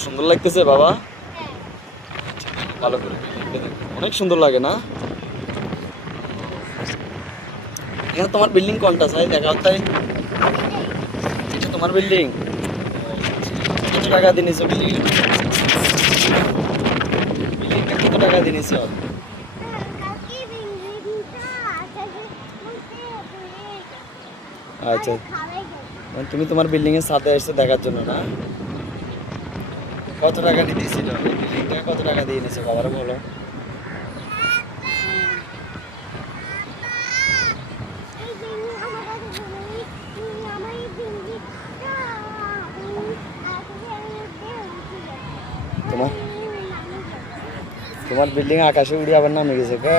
সুন্দর লাগতেছে বাবা, ভালো করে অনেক সুন্দর লাগে না? এখানে তোমার বিল্ডিং কোনটা চাই দেখাও তাই? এটা তোমার বিল্ডিং? কত টাকা দিয়ে নিছো বিল্ডিং? বিল্ডিংটা কত টাকা দিয়ে নিছো? আচ্ছা, মানে তুমি তোমার বিল্ডিং এর সাথে এসে দেখার জন্য না? কত টাকা দিয়ে দিয়েছিল? বিল্ডিংটা কত টাকা দিয়ে নিছো বাবারা বলো? তোমার তোমার বিল্ডিং আকাশে উড়ে আবার নামে গেছে কে?